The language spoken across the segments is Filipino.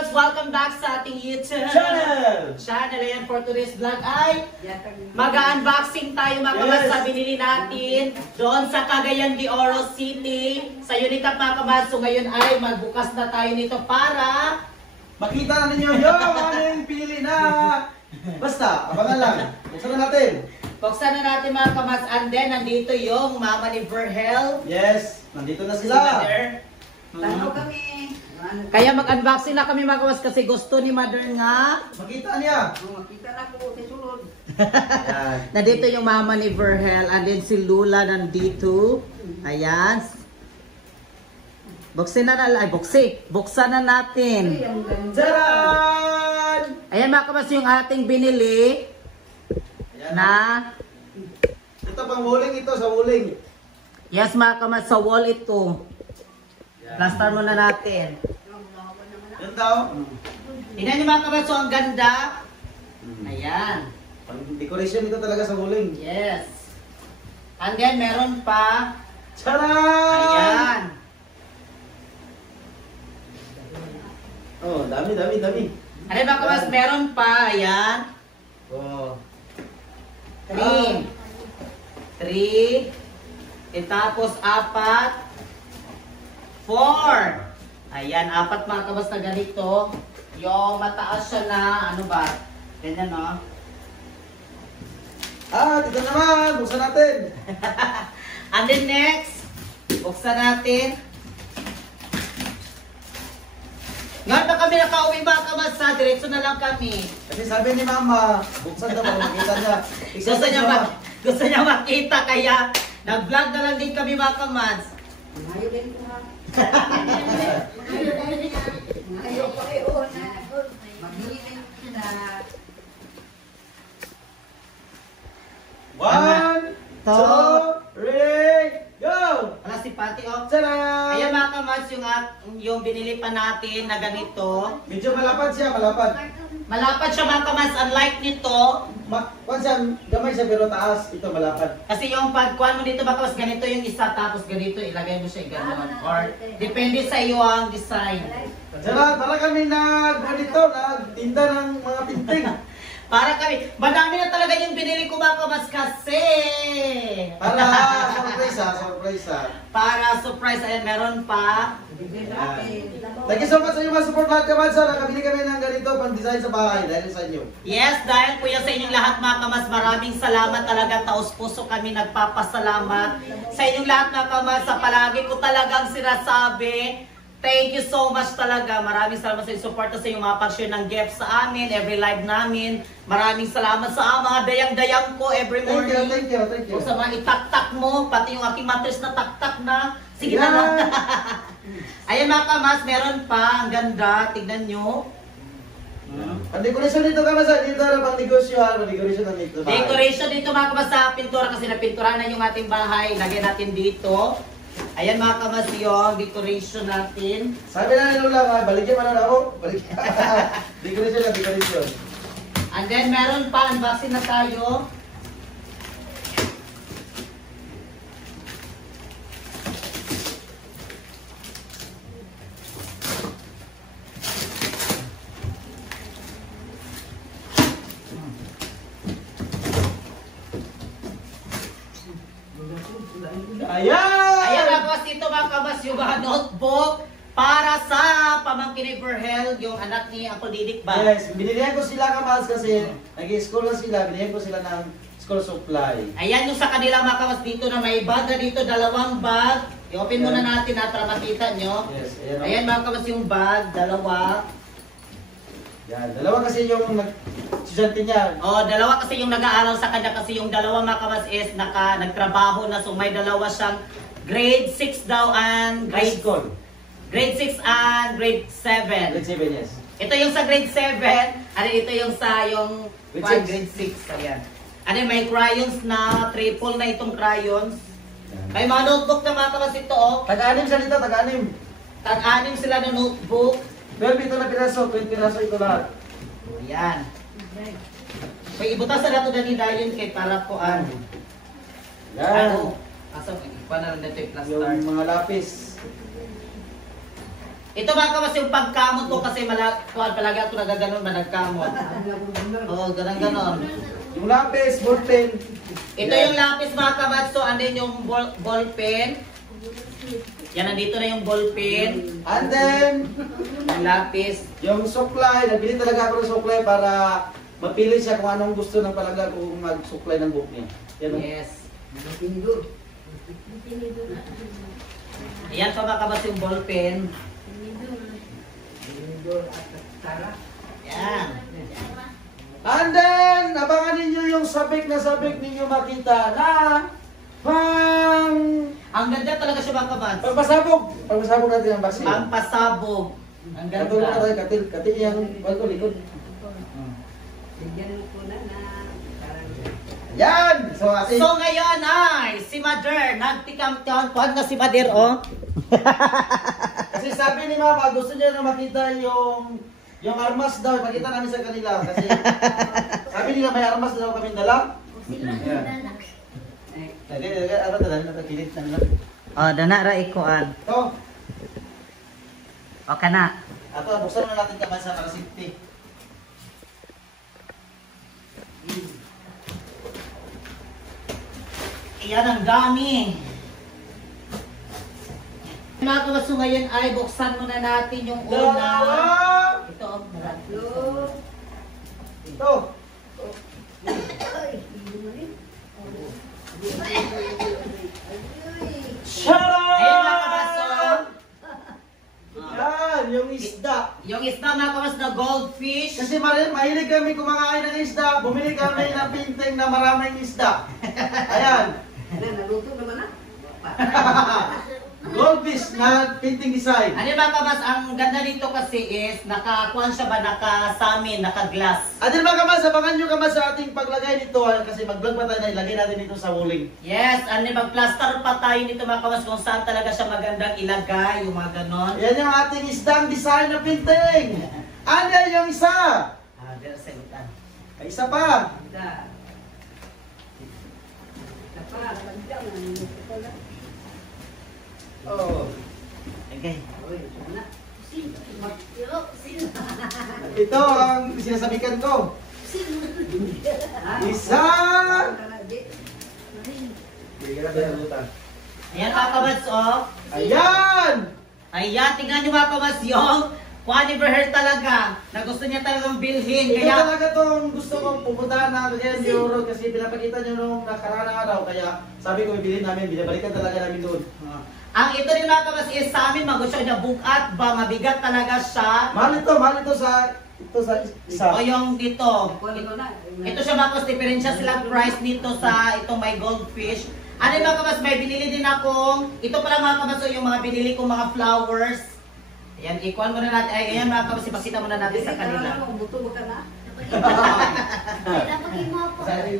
kamas, welcome back sa ating YouTube channel. Ayan, for today's vlog ay mag-unboxing tayo mga kamas sa binili natin doon sa Cagayan de Oro City sa Unicap mga kamas. So ngayon ay magbukas na tayo nito para Makita na ninyo yung aming pinili na. Basta, abangan lang. Buksan na natin. buksan na natin mga kamas. And then, nandito yung mama ni Verhel. Yes, nandito na Si sila. Mother. Tanaw kami. Kaya mag-unboxing na kami mga kamas kasi gusto ni Mother nga. Makita niya. Makita na ko sa sulod. Yan. Nandito yung mama ni Verhel. And then si Lula nandito. Ayan. Buksan na buksan na natin. Tcharan! Ayan mga kamas yung ating binili Ayan. na Ito pang wuling ito, sa wuling. yes mga kamas sa wall ito. Plaster muna natin. Yan daw. Tingnan niyo mga kamas, so ang ganda. Ayan. Pang decoration ito talaga sa wuling. Yes. And then meron pa. Tcharan! Ayan. Oh, dami. Ano mga kamas, meron pa. Ayan. Oh. 3. 3. Tapos 4. 4. Ayan, 4 mga kamas na ganito. Yung mataas siya na, ano ba? Ganyan, no? Dito naman. Buksan natin. And then next, buksan natin. Ngayon na kami nakauwi mga kamas, ha? Diretso na lang kami. Kasi sabi ni Mama, buksan daw para makita niya. Gusto niya makita, kaya nag-vlog na lang din kami mga kamas. Ngayo din ko ha. Ngayo pa kayo na. Maghihilin ko na. 1, 2, 3, go! Wala si Pati, oh. Tcharan! Ayan mga kamas, yung binili pa natin na ganito. Medyo malapad siya, malapad. Malapad siya mga kamas, unlike nito. Kung siya, gamay siya pero taas, ito malapad. Kasi yung pagkuhan mo dito mga kamas, ganito yung isa, tapos ganito, ilagay mo siya gano'n. Or depende sa iyo ang design. Tcharan, para kami nagtinda ng mga pinting. Para kami, madami na talaga yung binili ko mga kamas kasi. Para surprise ha. Para surprise, ayan, meron pa. Thank you so much sa inyo mga support lahat kaman sa nakabili kami ng ganito pang design sa bahay dahil sa inyo. Yes, dahil po yan sa inyong lahat mga kamas, maraming salamat talaga, taos puso kami nagpapasalamat sa inyong lahat mga kamas, sa palagi ko talagang sinasabi. Thank you so much talaga. Maraming salamat sa inyong support sa inyong mga pag-share ng gifts sa amin, every live namin. Maraming salamat sa mga dayang-dayang ko every morning. Thank you. O sa mga itaktak mo, pati yung aking mattress na taktak na. Sige na lang. Ayan mga kamas, meron pa. Ang ganda. Tignan nyo. Ang decoration dito kaman sa dito na pang negosyo ha, pang decoration ng dito. Decoration dito mga kamas sa pintura kasi napinturahan na yung ating bahay. Lagyan natin dito. Ayan mga kamas yung decoration natin. Sabi na ni Lola nga, baligyan man ako. Baligyan. Decoration. And then meron pa, unboxing na tayo. Ayan mga kamas, dito mga kamas yung mga notebook para sa pamangkin ni Verhel, yung anak ni Uncle Didik ba? Yes, binilihan ko sila kamas kasi nag-i-school na sila, binilihan ko sila ng school supply. Ayan yung sa kanila mga kamas dito na may bag na dito, 2 bag. I-open muna natin ha, para makita nyo. Yes, ayan. Ayan mga kamas yung bag, 2. Yan, dalawa kasi yung estudyante niya. Oh, 2 kasi yung nag-aaral sa kanya kasi yung 2 mga kamas is nagtrabaho na, so may 2 siyang grade 6 daw and High school. grade 6 and grade 7. Grade 7, yes. Ito yung sa grade 7, ano ito yung sa Grade six. grade 6. Ayan. Ano may crayons na, triple na itong crayons. May mga notebook na mga kamas ito, oh. Tag-anim siya dito, tag-anim. Tag-anim sila na notebook. 12 ito na piraso, 20 piraso ito lahat. Ayan. May ibutas na nato dali dahil kay para ko ano. Yan. Asa pa na rin dito yung plaster. Yung mga lapis. Ito mga kamas yung pagkamot ko kasi palagi ako nagaganon ba nagkamot. Oo, ganon. Yung lapis, ballpen. Ito yung lapis mga kamas. So, andin yung ball pen. Yan, nandito na yung ball pen. And then, Yung lapis. yung suklay. Nagbili talaga ako ng suklay para mapili siya kung anong gusto ng palaga kung mag-suklay ng book niya. Yan o. Yes. Ayan pa mga kamas yung ball pen. Yan. And then, abangan ninyo yung sabik na sabik ninyo makita na pang... Ang ganda talaga siya mga kamas. Pagpasabog. Pagpasabog natin ang baksi. Ang pasabog. Ang Katulad na ganda. tayo, katil yung bago likod. Yan! So, ating... So ngayon ay si Mother, nagtikam-tikam na si Mother oh. Kasi sabi ni Mama, gusto niya na makita yung armas daw. Makita namin sa kanila. Kasi sabi nila may armas daw kami dala. Ano talaga? Nakakilit na lang. Oh, dana ra ikuan. Ito. O kana. Ato, buksan na natin kamay sa para safety. Iyan ang dami. Mga kawaso ngayon ay buksan muna natin yung una. Dalawa! Ito, oh, marami. Ito. Shut Ayun mga kawaso. Yan, yung isda. Yung isda mga kawaso na goldfish. Kasi mahilig kami kumakain ng isda. Bumili kami ng pinting na maraming isda. Ayan. Naluto naman na. Goldfish na pinting design. Ano mga kawas, ang ganda dito kasi is nakakuan siya ba, naka-samin, naka-glass. Adil mga kamas, abangan nyo kamas sa ating paglagay nito kasi mag-vlog pa tayo na ilagay natin dito sa wuling. Yes, ano mag-plaster pa tayo nito mga kawas kung saan talaga siya magandang ilagay, yung mga ganon. Yan yung ating isdang design na pinting. Ano yung isa? Ah, there's a good one. Ay, isa pa. Oh. Okay. Ito ang sinasabikan ko. Isa. Bigyan natin ang lutan. Ayan mga kawas, oh. Ayan! Ayan, tingnan nyo mga kawas yung Juan Iberher talaga, na gusto niya talagang bilhin. Ito Kaya, talaga tong gusto kong pupuntahan na Cagayan de Oro kasi pinapakita nyo nung nakaraan na araw. Kaya sabi ko ibilhin namin, binabalikan talaga namin doon. ang ito rin mga kawas is sa amin, magusto niya bugat ba, mabigat talaga siya. Mahal ito sa isa. O yung dito. Ito siya mga kawas, diferensya sila price nito sa itong may goldfish. Ano yung mga kawas, may binili din akong, ito pala mga kawas, yung mga binili kong mga flowers. Ayan, ikuan muna natin. Ay, ayan mga kawas, ipakita muna natin sa kanila.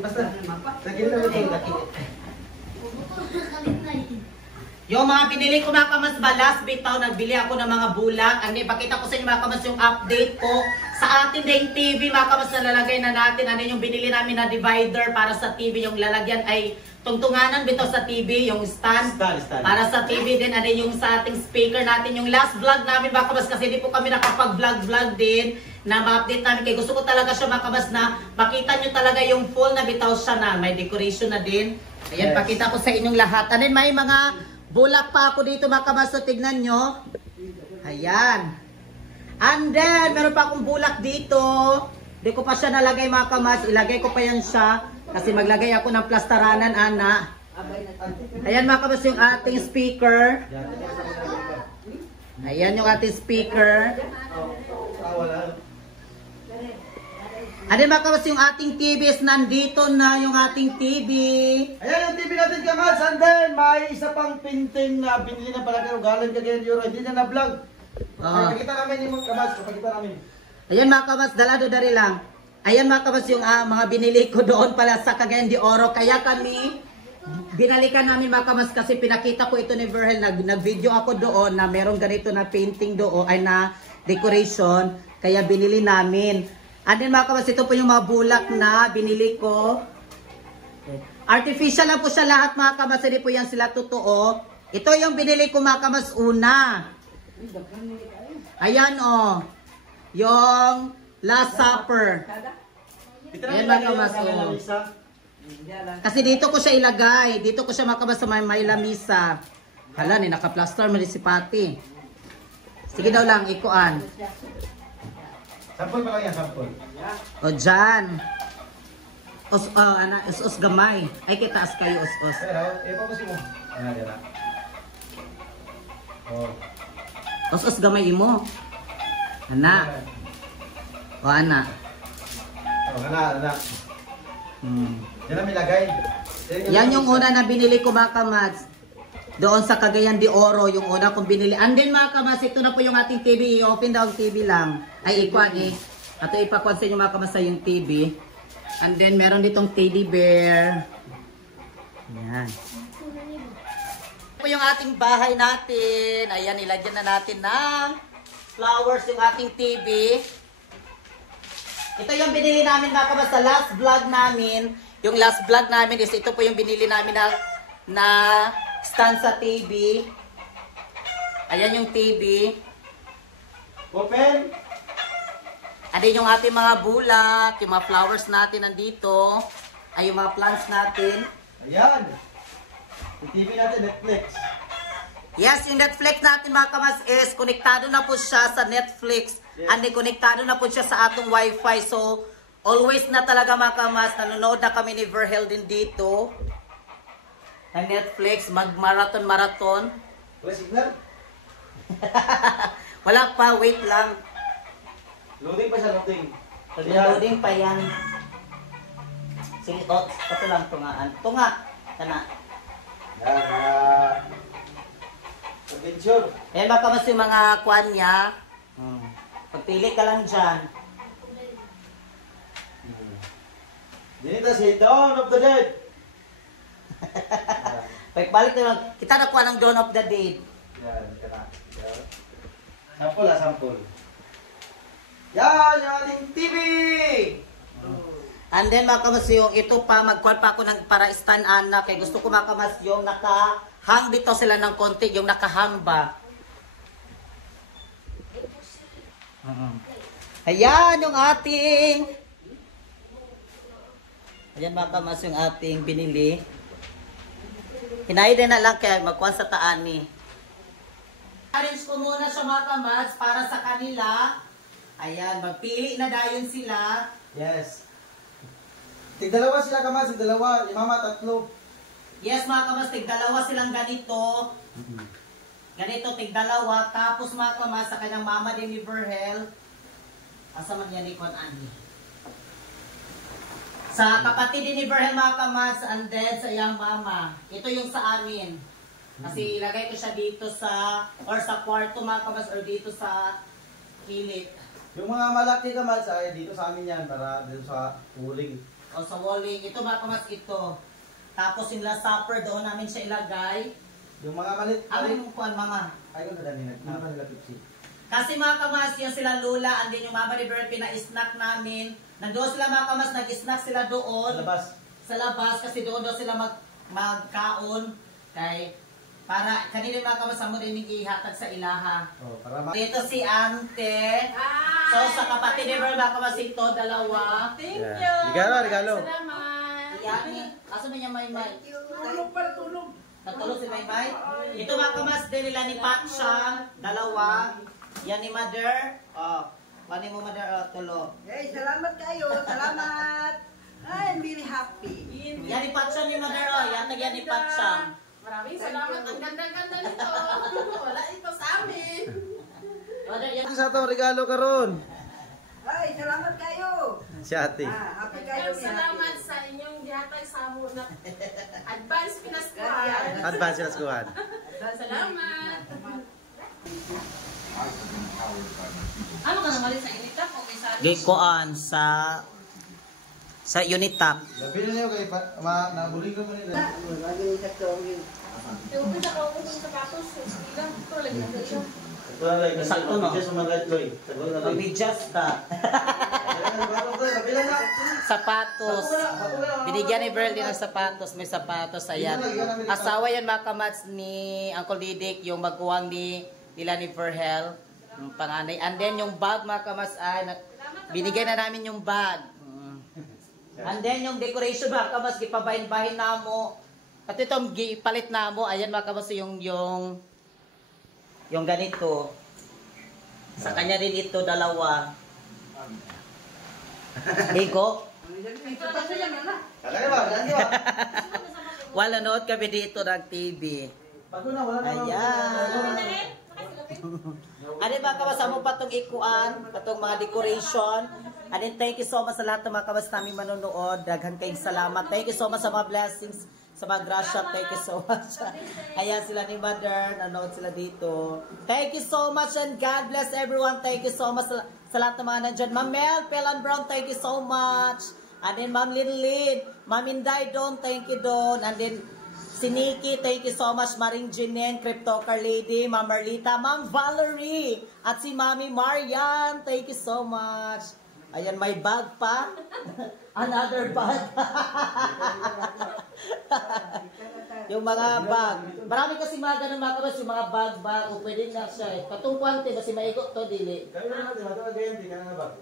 Basta, nakita mo ito. Yung mga binili ko mga kamas ba, last bitaw, nagbili ako ng mga bulak. Ano, ipakita ko sa inyo mga kamas yung update ko sa ating ding TV, mga kamas na lalagay na natin. Ano yung binili namin na divider para sa TV, yung lalagyan ay tungtunganan bitaw sa TV, yung stand. Stand. Para sa TV din, ano yung sa ating speaker natin, yung last vlog namin mga kamas, kasi di po kami nakapag-vlog din na ma-update namin. Kaya gusto ko talaga siya mga kamas na makita nyo talaga yung full na bitaw siya na may decoration na din. Ayan, Yes. pakita ko sa inyong lahat. Ano may mga bulak pa ako dito mga kamas, so tignan nyo. Ayan. And then, meron pa akong bulak dito. Di ko pa siya nalagay mga kamas. Ilagay ko pa yan siya. Kasi maglagay ako ng plastaranan, ana. Ayan mga kamas yung ating speaker. Ayan yung ating speaker. Ano mga kamas yung ating TV is nandito na yung ating TV. Ayan yung TV natin kamas. And then, may isa pang pinting na binili na pala kayo galing Cagayan de Oro. Hindi na na-vlog. Pakita namin yung kamas. Pakita namin. Ayan mga kamas, dalado dari lang. Ayan mga kamas yung mga binili ko doon pala sa Cagayan de Oro. Kaya kami, binalikan namin mga kamas kasi pinakita ko ito ni Virgil. Nag-video ako doon na merong ganito na painting doon, ay na decoration. Kaya binili namin. And then mga kamas, ito po yung mga bulak na binili ko. Artificial lang po siya lahat mga kamas, hindi po yan sila totoo. Ito yung binili ko mga kamas una. Ayan oh. Yung Last Supper. Ayan mga kamas oh. Kasi dito ko siya ilagay. Dito ko siya makabas sa may lamisa. Hala, ni naka-plaster mo si Pati. Sige daw lang, ikuan. Sampol pa lang yan, sampol. O dyan. Us gamay. Ay, kitaas kayo, us. Pero, ipapusin mo. Ayan, yan na. Oh. Us gamay imo. Ana. O ana. Oh, ana. Yan ang milagay. Yan yung una na binili ko mga kamads. Doon sa Cagayan de Oro, yung una kong binili. And then mga kamads, ito na po yung ating TV. I-open daw ang TV lang. Ay, ikuan eh. Ato ipakuan sa inyo mga kamads sa yung TV. And then meron ditong teddy bear. Yan. Ito po yung ating bahay natin. Ayan, nilagyan na natin ng flowers yung ating TV. Ito yung binili namin mga kamads sa last vlog namin. Yung last vlog namin is ito po yung binili namin na stand sa TV. Ayan yung TV. Open. Ayan yung ating mga bulat, yung mga flowers natin nandito. Ay yung mga plants natin. Ayan. Yung TV natin, Netflix. Yes, yung Netflix natin mga kamas is konektado na po siya sa Netflix. Yes. And konektado na po siya sa atong wifi. So, always na talaga mga kamas, nanonood na kami ni Verhel din dito. Ng Netflix, mag-marathon. Wala signal? Wala pa, wait lang. Loading pa siya, loading. Loading pa yan. Sige, ito lang tungaan. Tunga. Kana. Yan, adventure. Ayan baka mas yung mga kwan niya. Pagpili ka lang dyan. Dinita si Dawn of the Dead. Pagbalik na lang. Kita na kuha ng Dawn of the Dead. Yan, kana. Sampol sampol. Yan, yung ating TV! And then mga kamas yung ito pa, magkuhan pa ako ng para stand anak. Kaya gusto ko mga kamas yung nakahang dito sila ng konti, yung nakahang ba. Ayan yung ating ayan mga kamas yung ating binili. Hinahin na lang kaya magkuhan sa taani. Arrange ko muna siya mga kamas para sa kanila. Ayan, magpili na dayon sila. Yes. Tig-dalawa sila kamas, tig-dalawa. Yung mama, tatlo. Yes mga kamas, tig-dalawa silang ganito. Ganito, tig-dalawa. Tapos mga kamas, sa kanyang mama din ni Verhel. Asa man yan ni Kwan Ani. Sa kapatid din ni Verhel mga kamas, and then sa iyang mama. Ito yung sa amin. Kasi ilagay ko siya dito sa, or sa kwarto mga kamas, or dito sa kilit. Yung mga malaki kamas, ay dito sa amin yan, para dito sa uling. O sa walling. Ito mga kamas, ito. Tapos yung last supper, doon namin siya ilagay. Yung mga malit, Ano yung kuwan, mama? ay kung nadali na, mga nila Pepsi. Kasi mga kamas, yung sila Lula, and then yung mama ni Bert, pina-snack namin. Nandoon sila mga kamas, nag-snack sila doon. Sa labas. Sa labas, kasi doon sila magkaon. Kay, para, kanina mga kamas, amo rin ihatag sa ilaha. Oh, para Dito si Ante. So, sa kapatid ni Bert, mga kamas, ito, dalawa. Thank Yeah. you. Regalo, regalo. Salamat. Yan. Asa ba niya may-may? Tulog para tulog. Natulog si May-May. Ito mga kamas din nila ni Patsha. Dalawa. Yan ni Mother. Oh, wani mo Mother, oh, tulog. Hey, salamat kayo. Salamat. I'm really happy. Yan ni Patsha ni Mother, oh. Yan ni Patsha. Maraming salamat. Ang ganda-ganda nito. Wala ito sa amin. Mother, yan. Ano sa itong regalo karon? Ay, salamat kayo. Si ate. Happy kayo. Salamat sa inyong gihatag sa amo na advance pinaskuhan. Advance sila skuhan. Salamat. Ano ka naman sa Unitap o sa Gikoan sa Unitap. Labi na niyo kay nabulig ko nila. Lagi sa tawagin. Yung sa kaupo ng sapatos, sila. Ito lang na siya. Sakto no. Just mga loy. Pag-adjust ka. Labi na na. Sapatos. Binigyan ni Berl din ng sapatos. May sapatos. Ayan. Asawa yan mga kamats ni Uncle Didik. Yung magkuwang ni nila ni Verhel, yung panganay. And then yung bag mga kamas ay binigay na namin yung bag. And then yung decoration mga kamas gipabahin-bahin na mo. At itong gipalit na mo, ayan mga kamas yung ganito. Sa kanya din ito dalawa. Iko. Kaya ba? Ganti ba? Wala nood kami dito ng TV. Bago na, wala na. Ayan. Ano ba kabasa mo patong ikuan, patong mga decoration. And then thank you so much sa lahat ng mga kabas namin manonood. Daghang kayong salamat. Thank you so much sa mga blessings, sa mga grasya. Thank you so much. Ayan sila ni Mother, nanood sila dito. Thank you so much and God bless everyone. Thank you so much sa lahat ng mga nandyan. Ma'am Mel, Pelan Brown, thank you so much. And then Ma'am Little Lid, Ma'am Inday Don, thank you Don. And then si Nikki, thank you so much. Maring Jinen, Cryptocar Lady, Ma'am Marlita, Ma'am Valerie, at si Mami Marian, thank you so much. Ayan, may bag pa. Another bag. Yung mga bag. Marami kasi mga ganun mga kabas, yung mga bag, o pwede na siya eh. Katong kwante, basi maigot to, dili. Kaya na natin, matawag ganyan, di ka na ba?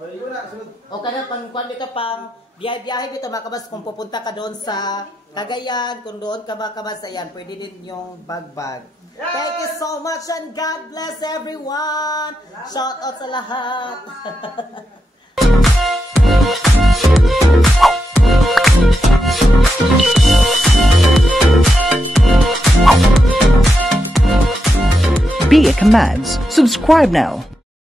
O, yun na, sunod. O kana pang kwante ka pang biyahe-biyahe dito mga kabas, kung pupunta ka doon sa Cagayan, kung doon ka mga kabas, ayan, pwede din yung bag. Thank you so much and God bless everyone. Shout out sa lahat. Be It Commands. Subscribe now.